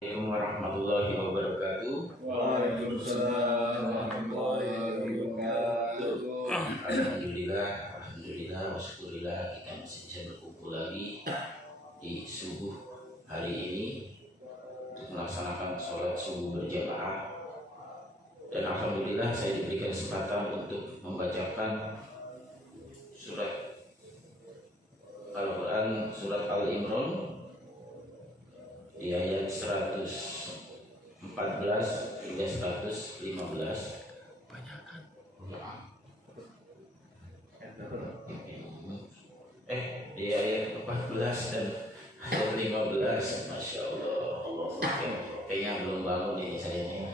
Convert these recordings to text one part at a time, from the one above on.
Assalamualaikum warahmatullahi wabarakatuh. Waalaikumsalam warahmatullahi wabarakatuh. Alhamdulillah, wasyukurillah kita masih bisa berkumpul lagi di subuh hari ini untuk melaksanakan sholat subuh berjamaah. Dan alhamdulillah saya diberikan kesempatan untuk membacakan surat Al-Quran, surat Al-Imran di ayat 114 hingga 115. Di ayat 14 dan ayat 15. Masya Allah, Allah kayaknya belum bangun nih saya ini.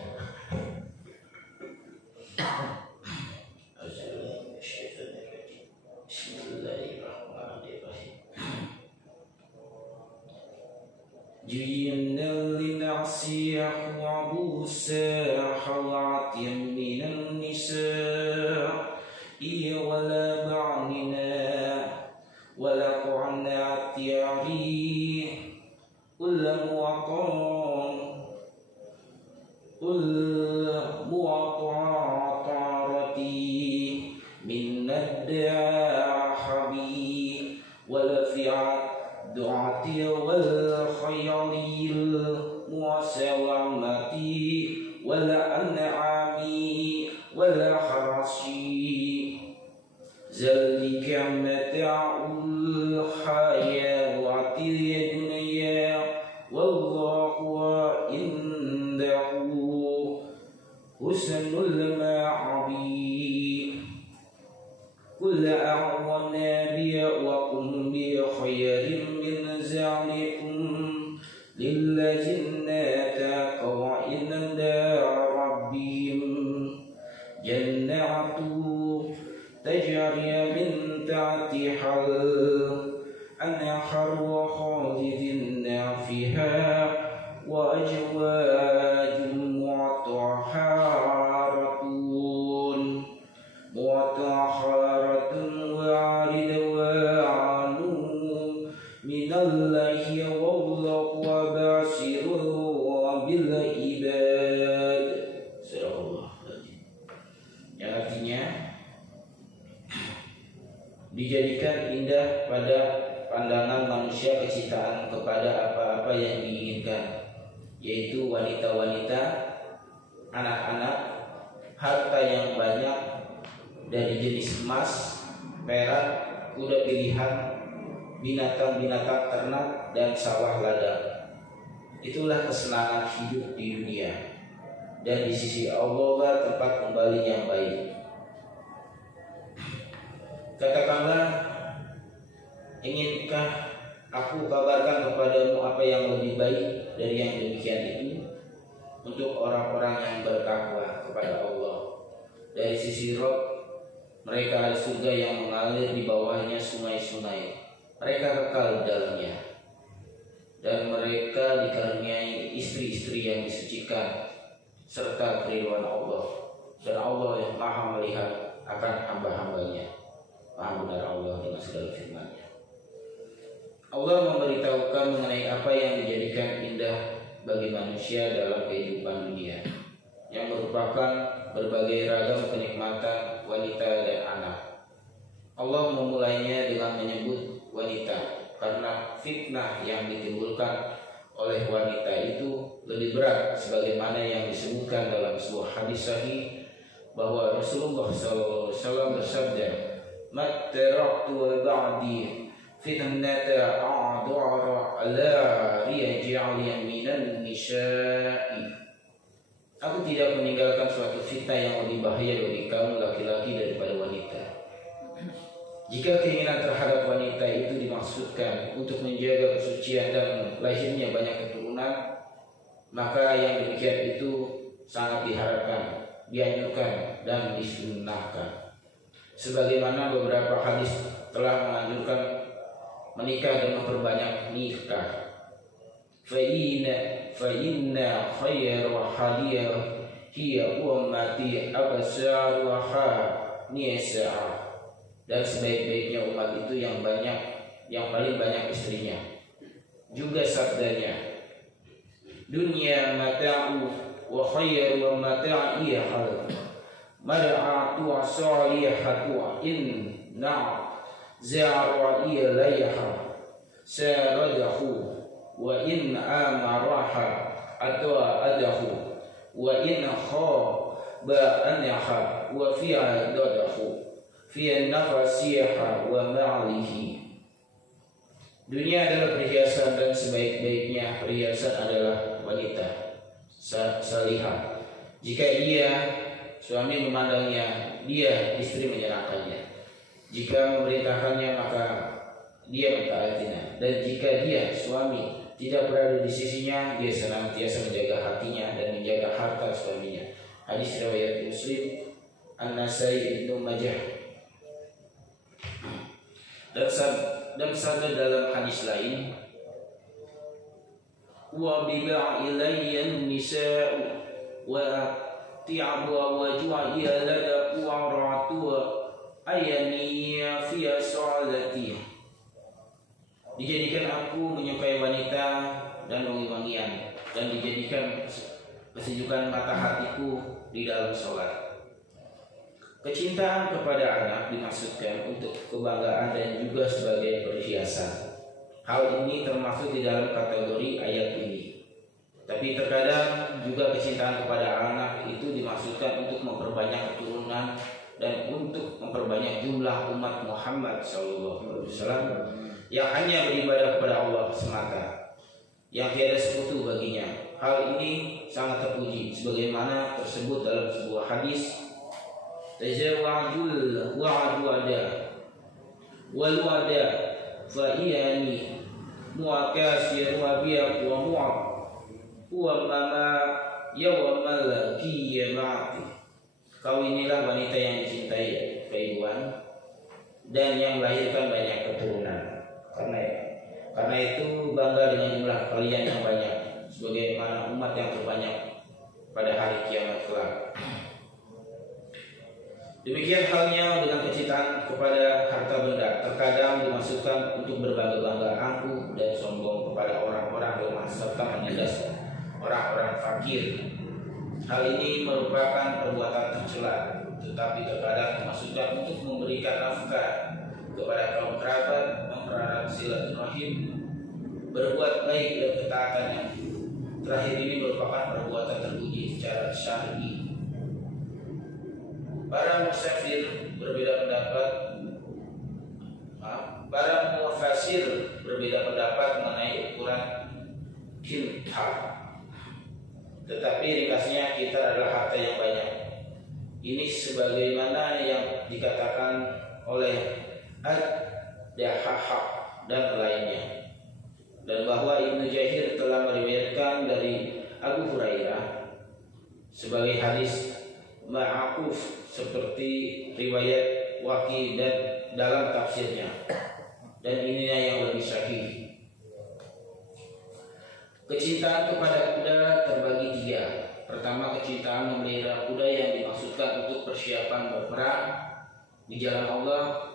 جئنا لنعصيه وعبوسا حلعت من النساء ولا معننا ولا قعنات يعريه كل موقعاتي من الداحبي ولا فعات دعاتي والخيالي المساومة ولا أنعامي ولا حرشي ذلك متاع الحياة الدنيا والله عنده حسن المآب كل أعونا بيأوكم بخير من ذلكم للذين اتقوا عند ربهم جنات تجري من تحتها الأنهار خالدين فيها وأزواج مطهرة ورضوان من الله والله بصير بالعباد. Yang artinya dijadikan indah pada pandangan manusia kecintaan kepada apa-apa yang diinginkan, yaitu wanita-wanita, anak-anak, harta yang banyak dari jenis emas, perak, kuda pilihan, binatang-binatang ternak, dan sawah ladang. Itulah kesenangan hidup di dunia, dan di sisi Allah tempat kembali yang baik. Katakanlah, inginkah aku kabarkan kepadamu apa yang lebih baik dari yang demikian itu untuk orang-orang yang bertakwa kepada Allah? Dari sisi Rabb, mereka ada surga yang mengalir di bawahnya sungai-sungai. Mereka kekal di dalamnya, dan mereka dikaruniai istri-istri yang disucikan serta keridhaan Allah. Dan Allah yang maha melihat akan hamba-hambanya. Maha benar Allah dengan segala firman-Nya. Allah memberitahukan mengenai apa yang dijadikan indah bagi manusia dalam kehidupan dunia, yang merupakan berbagai ragam kenikmatan wanita dan anak. Allah memulainya dengan menyebut wanita karena fitnah yang ditimbulkan oleh wanita itu lebih berat, sebagaimana yang disebutkan dalam sebuah hadis sahih bahwa Rasulullah SAW bersabda, "Mattaraqtu ba'di fitnata a'dara ala riyaj'al minan nisa'i." Aku tidak meninggalkan suatu fitnah yang lebih bahaya bagi kaum laki-laki daripada wanita. Jika keinginan terhadap wanita itu dimaksudkan untuk menjaga kesucian dan lahirnya banyak keturunan, maka yang demikian itu sangat diharapkan, dianjurkan, dan disunnahkan. Sebagaimana beberapa hadis telah menganjurkan menikah dan memperbanyak nikah. Fa'inna khayra hadiyah hiya ummati absaruha nisa'a. Dan sebaik-baiknya umat itu yang paling banyak istrinya. Juga sabdanya, dunya mata'u wa khairu mata'iha mar'atu salihatu inna za'ra ilayha saradahu wa in amaraha atwa adahu wa in khaba anha wa fi'adahu fi nafasiha wa ma'alihi. Dunia adalah perhiasan dan sebaik-baiknya perhiasan adalah wanita salihah. Jika ia suami memandangnya, dia istri menyenangkannya. Jika memerintahkannya maka dia mentaatinya. Dan jika dia suami tidak berada di sisinya, dia senantiasa menjaga hatinya dan menjaga harta suaminya. Hadis riwayat Muslim, An-Nasai, Ibnu Majah. Dan sabda dalam hadis lain, wa biba'a ilayya nisa'u wa ti'abu wa ju'iya lada quratu ayani fi salati. Dijadikan aku menyukai wanita dan wangi-wangian, dan dijadikan kesejukan mata hatiku di dalam sholat. Kecintaan kepada anak dimaksudkan untuk kebanggaan dan juga sebagai perhiasan. Hal ini termasuk di dalam kategori ayat ini. Tapi terkadang juga kecintaan kepada anak itu dimaksudkan untuk memperbanyak keturunan dan untuk memperbanyak jumlah umat Muhammad SAW yang hanya beribadah kepada Allah semata, yang tiada sekutu baginya. Hal ini sangat terpuji sebagaimana tersebut dalam sebuah hadis, tazawwajul wa'ada wal wa'ada fa iyani mu'akasir wa bi'aq wa mu'aq wa mama yawmal qiyamati. Kawinilah wanita yang dicintai keibuan dan yang melahirkan banyak keturunan. Karena itu bangga dengan jumlah kalian yang banyak, sebagaimana umat yang terbanyak pada hari kiamat kelak. Demikian halnya dengan kecintaan kepada harta benda, terkadang dimaksudkan untuk berbangga-bangga angkuh dan sombong kepada orang-orang lemah serta menindas orang-orang fakir. Hal ini merupakan perbuatan tercela, tetapi terkadang dimaksudkan untuk memberikan nafkah kepada kaum kerabat, mempererat silaturahim, berbuat baik dan ketaatan yang terakhir ini merupakan perbuatan terpuji secara syar'i. Para musafir berbeda pendapat, para mufassir berbeda pendapat mengenai ukuran kintar. Tetapi ringkasnya kita adalah harta yang banyak. Ini sebagaimana yang dikatakan oleh Ad-Dahhak dan lainnya. Dan bahwa Ibnu Jahir telah meriwayatkan dari Abu Hurairah sebagai hadis ma'akuf seperti riwayat Waqi dan dalam tafsirnya. Dan inilah yang lebih sahih. Kecintaan kepada kuda terbagi tiga. Pertama, kecintaan memelihara kuda yang dimaksudkan untuk persiapan berperang di jalan Allah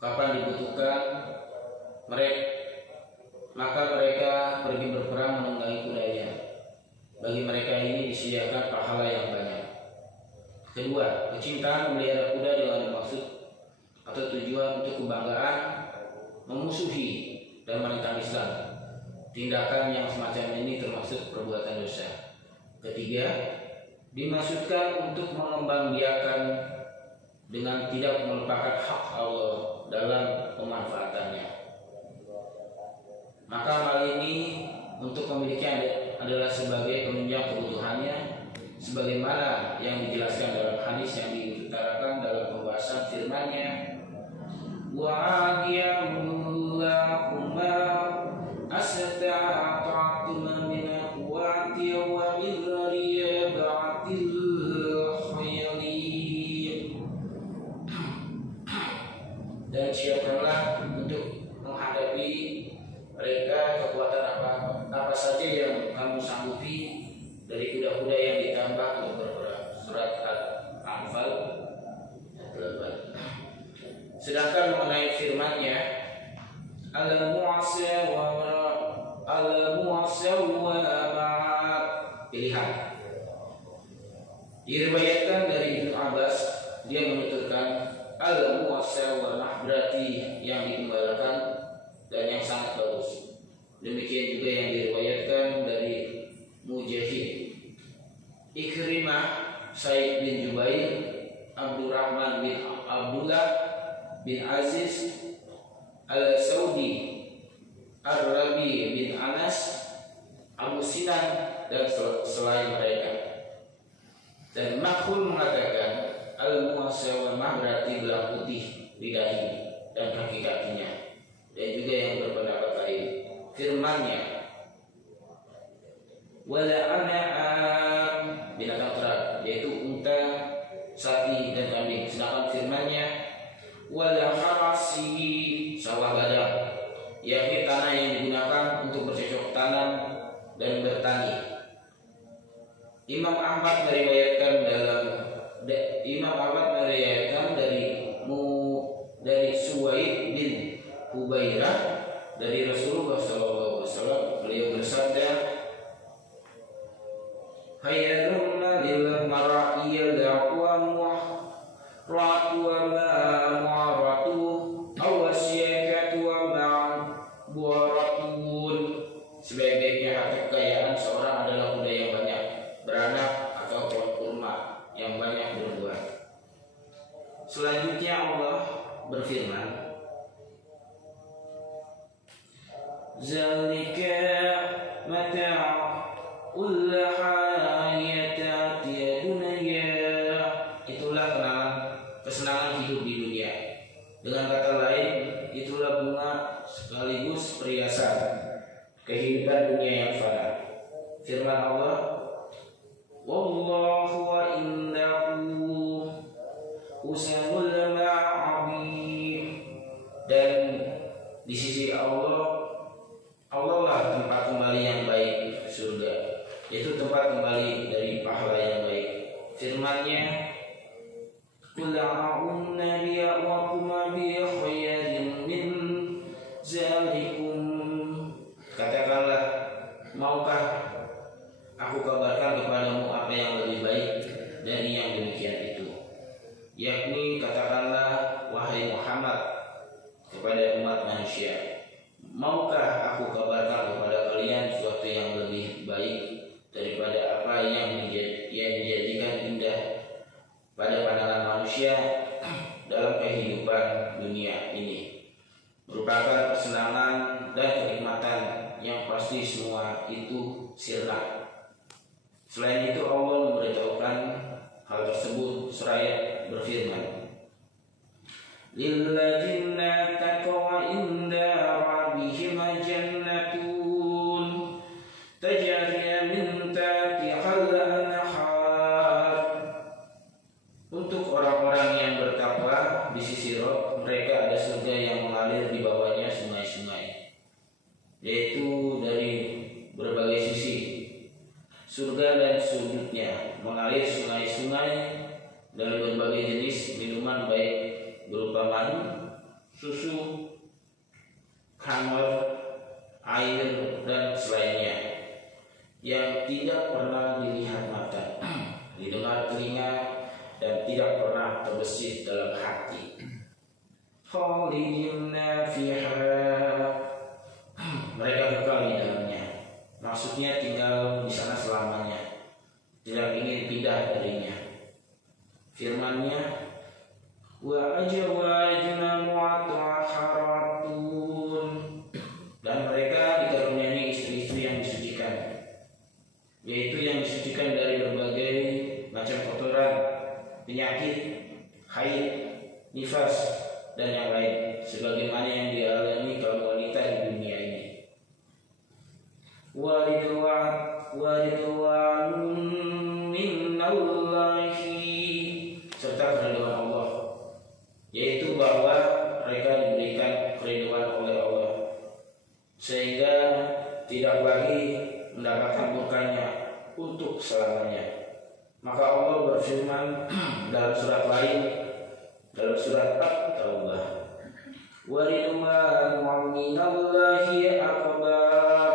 kapan dibutuhkan maka mereka pergi berperang menunggangi kudanya. Bagi mereka ini disediakan pahala yang banyak. Kedua, kecintaan memelihara kuda dengan maksud atau tujuan untuk kebanggaan, memusuhi dan menentang Islam. Tindakan yang semacam ini termasuk perbuatan dosa. Ketiga, dimaksudkan untuk mengembangbiakan dengan tidak melupakan hak Allah dalam pemanfaatannya. Maka hal ini untuk memiliki adalah sebagai penunjang kebutuhannya, sebagaimana yang dijelaskan dalam hadis yang diutarakan dalam pembahasan firman-Nya, wa a'yamulahumma asta'atum min quwwati wa min ribatil khayli. Dan siapkanlah untuk menghadapi mereka kekuatan apa saja yang kamu sanggupi dari kuda-kuda yang ditambah untuk berperang. Surat Al-Anfal 8. Sedangkan mengenai firman-Nya, al-mu'asya wa ma'a pilihan. Diriwayatkan dari Ibnu Abbas, dia menuturkan al-muwasawamah berarti yang dikembalikan dan yang sangat bagus. Demikian juga yang diriwayatkan dari Mujahid, Ikrimah, Said bin Jubair, Abdurrahman bin Abdullah bin Aziz Al-Saudi, Ar-Rabi bin Anas, Abu Sinan dan selain mereka. Dan Makhul mengatakan al-muwasawamah berarti belang putih di dahi dan kaki-kakinya. Dan juga yang berpendapat lain, firman-Nya wala an'am, binatang ternak yaitu unta, sapi dan kambing. Sedangkan firman-Nya wala harasi, sawah ladang, yakni tanah yang digunakan untuk bercocok tanam dan bertani. Imam Ahmad meriwayatkan dari Suwaid bin Hubairah dari Rasulullah SAW, beliau bersabda, hayyaruna lil mara'iyya da'wa mu'ratu wa ma'aratu awasyakatu wa ma'buratun. Sebaik-baiknya harta kekayaan seorang adalah kuda yang banyak beranak atau pohon kurma yang banyak berbuah. Selanjutnya Allah berfirman, zalika mata'ul hayatid dunya, itulah kesenangan hidup di dunia. Dengan kata lain, itulah bunga sekaligus perhiasan kehidupan dunia yang fana. Firman Allah, wallahu wa indahu husnul ma'ab, dan di sisi Allah lah tempat kembali yang baik, surga, yaitu tempat kembali dari pahala yang baik. Firman-Nya, qul a'udzu billahi wa kuma bi khairin min zalikum, katakanlah, maukah aku kabarkan kepadamu apa yang lebih baik dari yang demikian itu, yakni katakanlah, wahai Muhammad, kepada umat manusia, maukah aku kabarkan kepada kalian sesuatu yang lebih baik daripada apa yang dijadikan indah pada pandangan manusia dalam kehidupan dunia ini, merupakan kesenangan dan kenikmatan yang pasti semua itu sirna. Selain itu Allah memberitahukan hal tersebut seraya berfirman, lilladzina taqaw inda rabbihim jannatun tajri min tahtihal anhar, untuk orang-orang yang bertakwa di sisi Rabb mereka ada surga yang mengalir di bawahnya sungai-sungai, yaitu dari berbagai sisi surga dan sudutnya mengalir sungai-sungai dari berbagai jenis minuman, baik berupa madu, susu, khamar, air dan selainnya, yang tidak pernah dilihat mata, didengar telinga, dan tidak pernah terbesit dalam hati. Khalidina fiha, mereka kekal di dalamnya, maksudnya tinggal di sana selamanya, tidak ingin pindah darinya. Firman-Nya, wa ajwajuna mu'atahharatun, dan mereka dikaruniai istri-istri yang disucikan, yaitu yang disucikan dari berbagai macam kotoran, penyakit, haid, nifas dan yang lain, sebagaimana yang dialami kaum wanita di dunia ini. Wa ridwanun minallahi, serta keridhaan Allah, yaitu bahwa mereka diberikan keridhaan oleh Allah sehingga tidak lagi mendapatkan murkanya untuk selamanya. Maka Allah berfirman dalam surat lain, dalam surat At-Taubah, wa ridwanun minallahi akbar,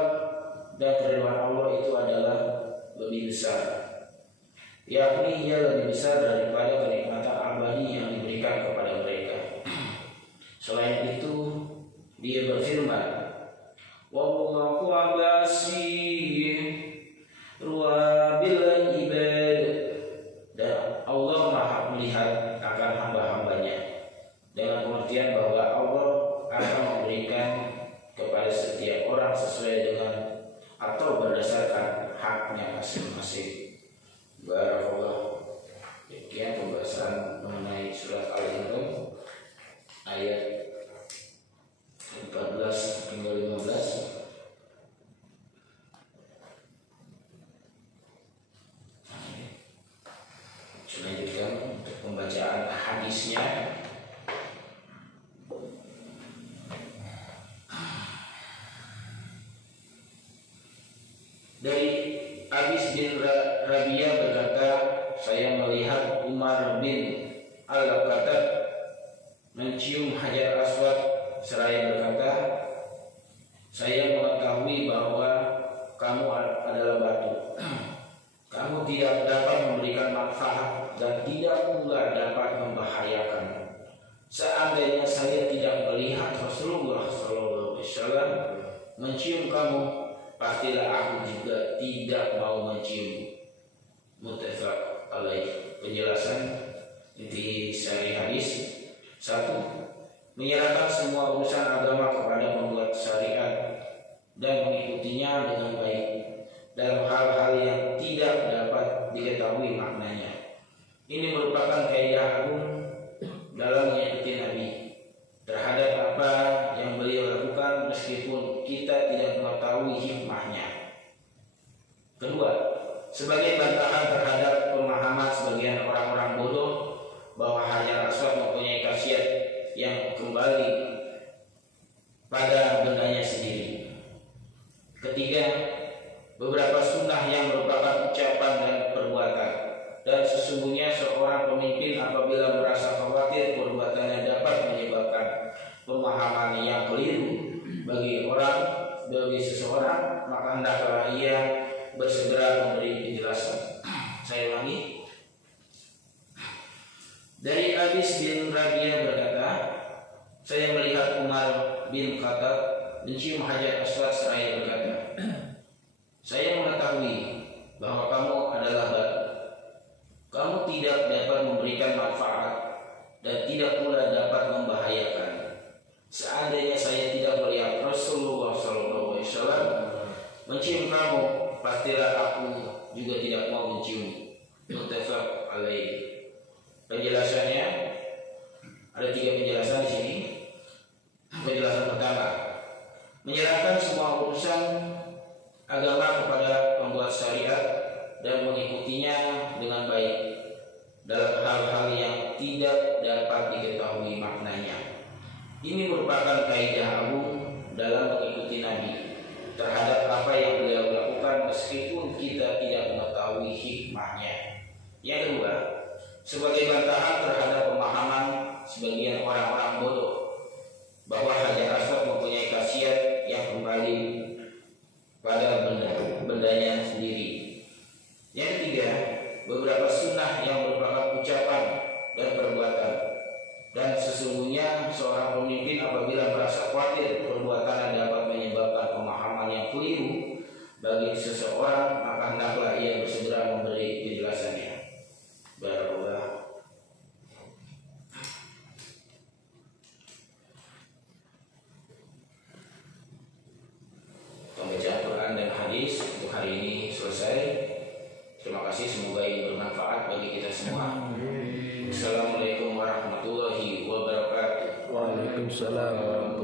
dan keridhaan Allah itu adalah lebih lebih besar, yakni ia lebih besar daripada kenikmatan abadi yang diberikan kepada mereka. Selain itu, dia berfirman, wallahu basir bil ibad, dan Allah Maha melihat akan hamba-hambanya, dengan pengertian bahwa Allah akan memberikan kepada setiap orang sesuai dengan atau berdasarkan haknya masing-masing. Barakallah. Demikian pembahasan mengenai surat Al-Imran ayat 14 hingga 15. Selanjutnya untuk pembacaan hadisnya. Dari Abis bin Rabiyah berkata, saya melihat Umar bin Al-Khattab mencium Hajar Aswad seraya berkata, saya mengetahui bahwa kamu adalah batu. Kamu tidak dapat memberikan manfaat dan tidak pula dapat membahayakan. Seandainya saya tidak melihat Rasulullah SAW mencium kamu, pastilah aku juga tidak mau mencium. Muttafaq alaih. Penjelasan di sari hadis. 1. Menyerahkan semua urusan agama kepada pembuat syariat dan mengikutinya dengan baik dalam hal-hal yang tidak dapat diketahui maknanya. Ini merupakan kaidah agung dalam mengikuti Nabi terhadap apa yang beliau lakukan meskipun kita tidak mengetahui hikmahnya. Kedua, sebagai bantahan terhadap pemahaman sebagian orang-orang bodoh bahwa Hajar Aswad mempunyai khasiat yang kembali pada bendanya sendiri. Ketiga, beberapa sunnah yang merupakan ucapan dan perbuatan, dan sesungguhnya seorang pemimpin apabila merasa khawatir perbuatannya dapat menyebabkan pemahaman yang keliru bagi seseorang, maka hendaklah ia bersegera memberi penjelasan. Saya ulangi. Dari Abis bin Rabiyah berkata, saya melihat Umar bin Khattab mencium Hajar Aswad seraya berkata, saya mengetahui bahwa kamu adalah batu. Kamu tidak dapat memberikan manfaat dan tidak pula dapat membahayakan. Seandainya saya tidak melihat Rasulullah SAW mencium kamu, pastilah aku juga tidak mau mencium. Muttafaq alaih. Penjelasannya ada 3 penjelasan di sini. Penjelasan pertama, menyerahkan semua urusan agama kepada pembuat syariat dan mengikutinya dengan baik dalam hal-hal yang tidak dapat diketahui maknanya. Ini merupakan kaidah agung dalam mengikuti Nabi terhadap apa yang beliau lakukan meskipun kita tidak mengetahui hikmahnya. Yang kedua, sebagai bantahan terhadap pemahaman sebagian orang-orang bodoh bahwa Hajar Aswad mempunyai khasiat yang kembali pada bendanya sendiri. Yang ketiga, beberapa sunnah yang merupakan ucapan dan perbuatan, dan sesungguhnya seorang pemimpin apabila merasa khawatir perbuatannya dapat menyebabkan pemahaman yang keliru bagi seseorang, maka hendaklah ia bersegera memberi penjelasannya. Barakallah. Pembacaan Quran dan hadis untuk hari ini selesai. Terima kasih, semoga ini bermanfaat bagi kita semua. Assalamualaikum warahmatullahi wabarakatuh. Waalaikumsalam.